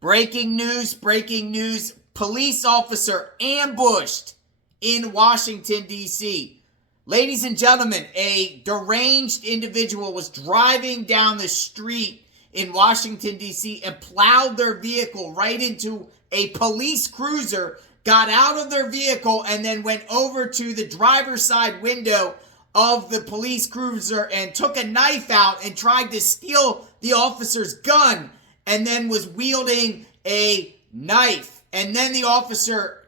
Breaking news, breaking news. Police officer ambushed in Washington, D.C. Ladies and gentlemen, a deranged individual was driving down the street in Washington, D.C. and plowed their vehicle right into a police cruiser, got out of their vehicle, and then went over to the driver's side window of the police cruiser and took a knife out and tried to steal the officer's gun, and then was wielding a knife. And then the officer,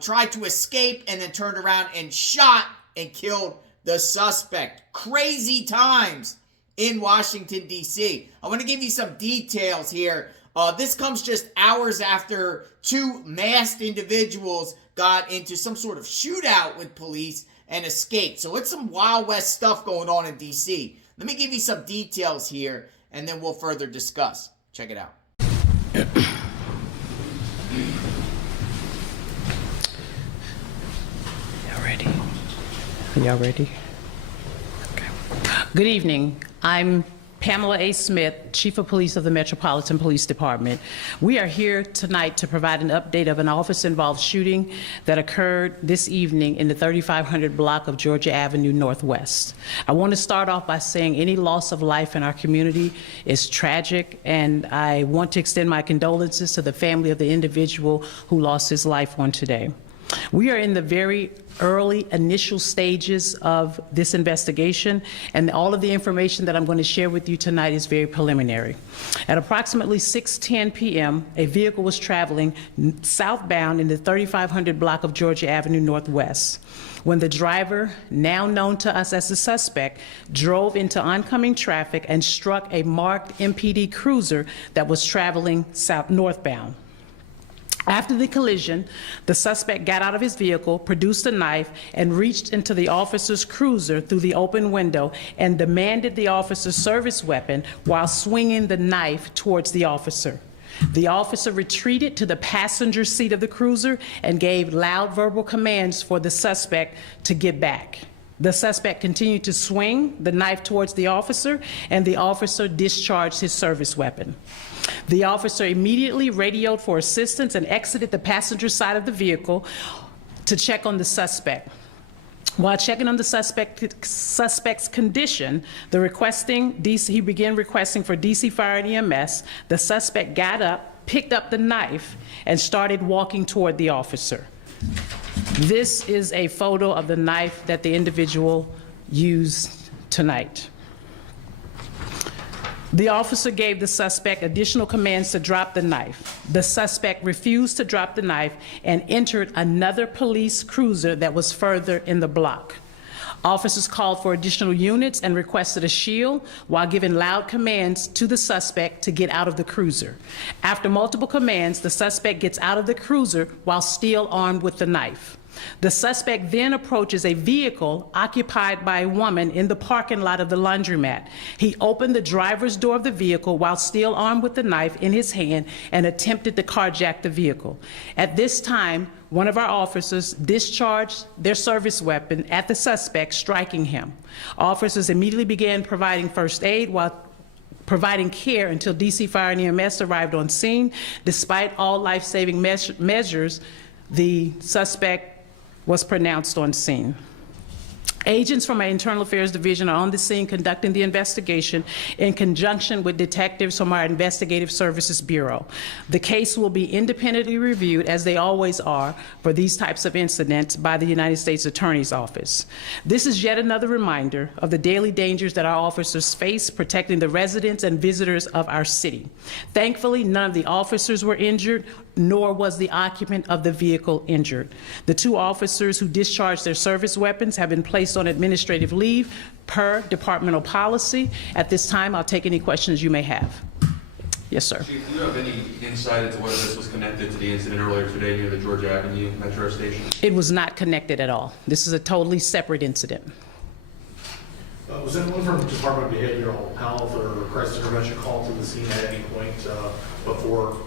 tried to escape and then turned around and shot and killed the suspect. Crazy times in Washington, D.C. I want to give you some details here. This comes just hours after two masked individuals got into some sort of shootout with police and escaped. So it's some Wild West stuff going on in D.C. Let me give you some details here, and then we'll further discuss. Check it out. Y'all ready? Okay. Good evening. I'm Pamela A. Smith, Chief of Police of the Metropolitan Police Department. We are here tonight to provide an update of an officer-involved shooting that occurred this evening in the 3500 block of Georgia Avenue Northwest. I want to start off by saying any loss of life in our community is tragic, and I want to extend my condolences to the family of the individual who lost his life on today. We are in the very early initial stages of this investigation, and all of the information that I'm going to share with you tonight is very preliminary. At approximately 6:10 p.m., a vehicle was traveling southbound in the 3500 block of Georgia Avenue Northwest when the driver, now known to us as the suspect, drove into oncoming traffic and struck a marked MPD cruiser that was traveling northbound. After the collision, the suspect got out of his vehicle, produced a knife, and reached into the officer's cruiser through the open window and demanded the officer's service weapon while swinging the knife towards the officer. The officer retreated to the passenger seat of the cruiser and gave loud verbal commands for the suspect to get back. The suspect continued to swing the knife towards the officer, and the officer discharged his service weapon. The officer immediately radioed for assistance and exited the passenger side of the vehicle to check on the suspect. While checking on the suspect's condition, he began requesting for DC Fire and EMS. The suspect got up, picked up the knife, and started walking toward the officer. This is a photo of the knife that the individual used tonight. The officer gave the suspect additional commands to drop the knife. The suspect refused to drop the knife and entered another police cruiser that was further in the block. Officers called for additional units and requested a shield while giving loud commands to the suspect to get out of the cruiser. After multiple commands, the suspect gets out of the cruiser while still armed with the knife. The suspect then approaches a vehicle occupied by a woman in the parking lot of the laundromat. He opened the driver's door of the vehicle while still armed with the knife in his hand and attempted to carjack the vehicle. At this time, one of our officers discharged their service weapon at the suspect, striking him. Officers immediately began providing first aid while providing care until DC Fire and EMS arrived on scene. Despite all life-saving measures, the suspect was pronounced on scene. Agents from our Internal Affairs Division are on the scene conducting the investigation in conjunction with detectives from our Investigative Services Bureau. The case will be independently reviewed, as they always are, for these types of incidents by the United States Attorney's Office. This is yet another reminder of the daily dangers that our officers face protecting the residents and visitors of our city. Thankfully, none of the officers were injured, nor was the occupant of the vehicle injured. The two officers who discharged their service weapons have been placed on administrative leave per departmental policy. At this time, I'll take any questions you may have. Yes, sir. Chief, do you have any insight into whether this was connected to the incident earlier today near the Georgia Avenue Metro Station? It was not connected at all. This is a totally separate incident. Was Was anyone from Department of Behavioral Health or Crisis Intervention called to the scene at any point before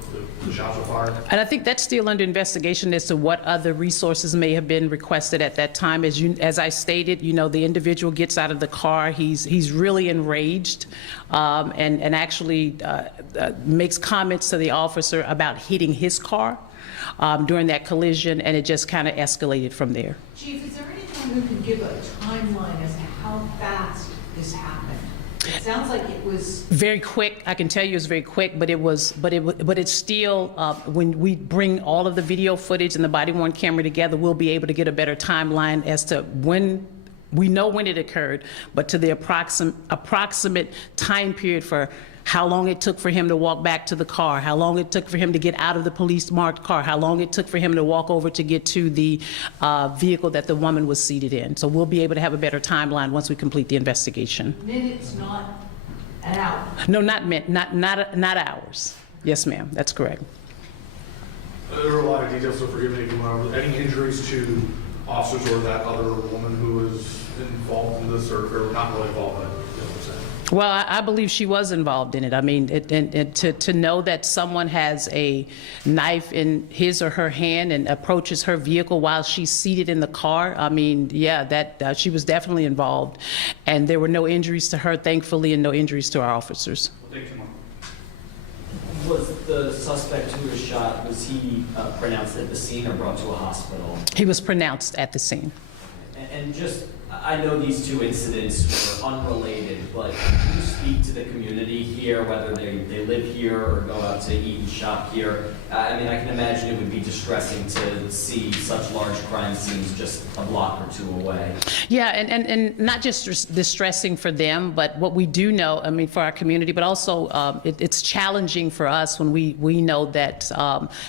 the shots were fired? And I think that's still under investigation as to what other resources may have been requested at that time. As I stated, you know, the individual gets out of the car, he's really enraged, and actually makes comments to the officer about hitting his car during that collision, and it just kind of escalated from there. Chief, is there anyone who can give a timeline as to how fast this happened? It sounds like it was. Very quick. I can tell you it's very quick, but it's still, when we bring all of the video footage and the body-worn camera together, we'll be able to get a better timeline as to when. We know when it occurred, but to the approximate time period for how long it took for him to walk back to the car, how long it took for him to get out of the police-marked car, how long it took for him to walk over to get to the vehicle that the woman was seated in. So we'll be able to have a better timeline once we complete the investigation. Minutes, not an hour. No, not hours. Yes, ma'am, that's correct. There were a lot of details, so forgive me if you want to. Any injuries to officers or that other woman who was involved in this, or not really involved, but you know what I'm saying? Well, I believe she was involved in it. I mean, to know that someone has a knife in his or her hand and approaches her vehicle while she's seated in the car, I mean, yeah, that she was definitely involved. And there were no injuries to her, thankfully, and no injuries to our officers. Was the suspect who was shot, was he pronounced at the scene or brought to a hospital? He was pronounced at the scene. And just, I know these two incidents were unrelated, but can you speak to the community here, whether they live here or go out to eat and shop here? I mean, I can imagine it would be distressing to see such large crime scenes just a block or two away. Yeah, and not just distressing for them, but what we do know, I mean, for our community, but also it's challenging for us when we know that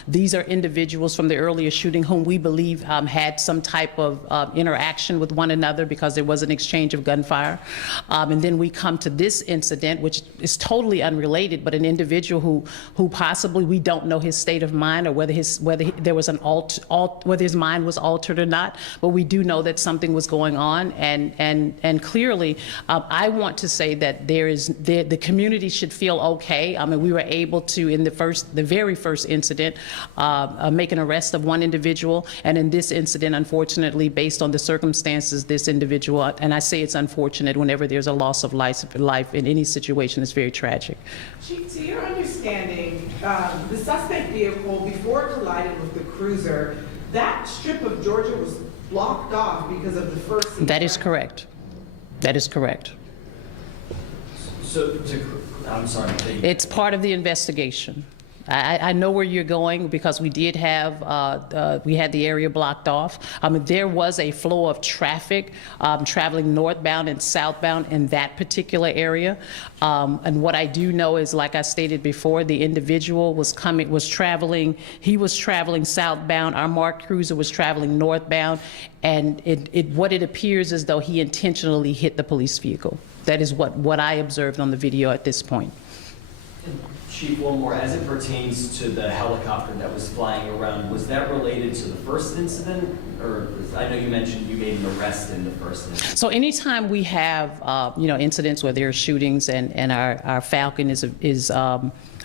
these are individuals from the earlier shooting whom we believe had some type of interaction with one another because there was an exchange of gunfire. And then we come to this incident, which is totally unrelated, but an individual who possibly, we don't know his state of mind or whether there was an whether his mind was altered or not, but we do know that something was going on, and clearly, I want to say that the community should feel okay. I mean, we were able to, in the very first incident, make an arrest of one individual, and in this incident, unfortunately, based on the circumstances, this individual, and I say it's unfortunate whenever there's a loss of life in any situation, it's very tragic. Chief, to your understanding, the suspect vehicle, before it collided with the cruiser, that strip of Georgia was blocked off because of the first scene. That is correct. That is correct. So, I'm sorry. It's part of the investigation. I know where you're going because we did have, we had the area blocked off. There was a flow of traffic traveling northbound and southbound in that particular area. And what I do know is, like I stated before, the individual was traveling southbound. Our marked cruiser was traveling northbound. And what it appears as though he intentionally hit the police vehicle. That is what I observed on the video at this point. Chief, one more. As it pertains to the helicopter that was flying around, was that related to the first incident? Or I know you mentioned you made an arrest in the first incident. So anytime we have, incidents where there are shootings and our Falcon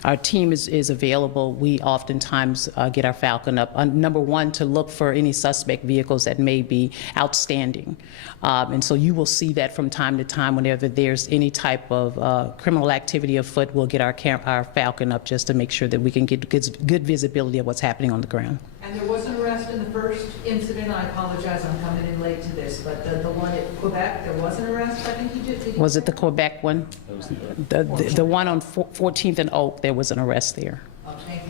our team is available, we oftentimes get our Falcon up. Number one, to look for any suspect vehicles that may be outstanding. And so you will see that from time to time whenever there's any type of criminal activity afoot, we'll get our Falcon up just to make sure that we can get good visibility of what's happening on the ground. And there was an arrest in the first incident. I apologize, I'm coming in late to this, but the one at Quebec, there was an arrest. I think he did. Was it the Quebec one? The one on 14th and Oak, there was an arrest there. Oh, thank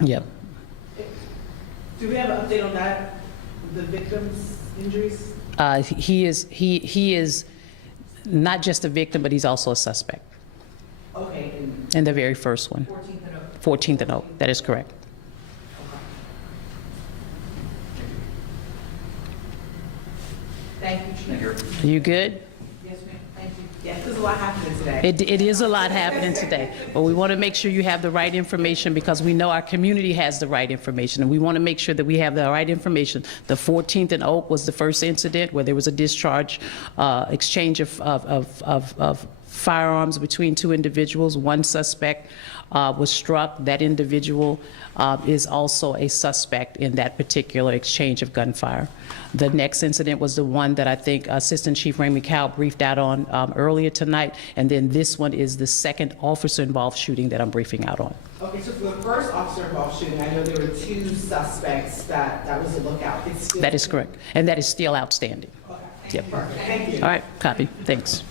you. Yep. Do we have an update on that, the victim's injuries? He is not just a victim, but he's also a suspect. Okay. In the very first one. 14th and Oak. 14th and Oak, that is correct. Thank you, Chief. Are you good? Yes, ma'am. Thank you. Yes, a lot happening today. It is a lot happening today, but we want to make sure you have the right information because we know our community has the right information, and we want to make sure that we have the right information. The 14th and Oak was the first incident where there was a discharge, exchange of firearms between two individuals. One suspect was struck. That individual is also a suspect in that particular exchange of gunfire. The next incident was the one that I think Assistant Chief Raymond Cow briefed out on earlier tonight, and then this one is the second officer-involved shooting that I'm briefing out on. Okay, so for the first officer-involved shooting, I know there were two suspects that was a lookout. It's still- That is correct, and that is still outstanding. Okay. Yep. Perfect, thank you. All right, copy. Thanks.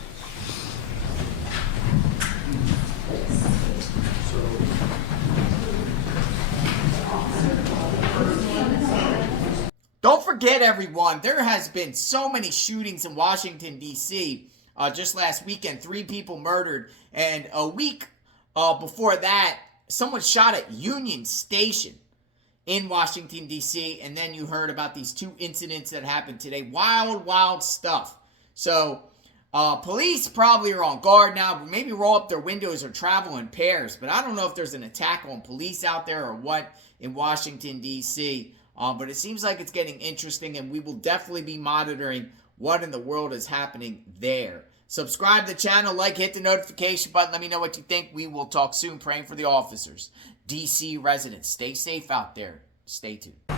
Don't forget, everyone, there has been so many shootings in Washington, D.C. Just last weekend, 3 people murdered. And a week before that, someone shot at Union Station in Washington, D.C. And then you heard about these 2 incidents that happened today. Wild, wild stuff. So police probably are on guard now. Maybe roll up their windows or travel in pairs. But I don't know if there's an attack on police out there or what in Washington, D.C., but it seems like it's getting interesting, and we will definitely be monitoring what in the world is happening there. Subscribe to the channel, like, hit the notification button. Let me know what you think. We will talk soon. Praying for the officers. DC residents, stay safe out there. Stay tuned.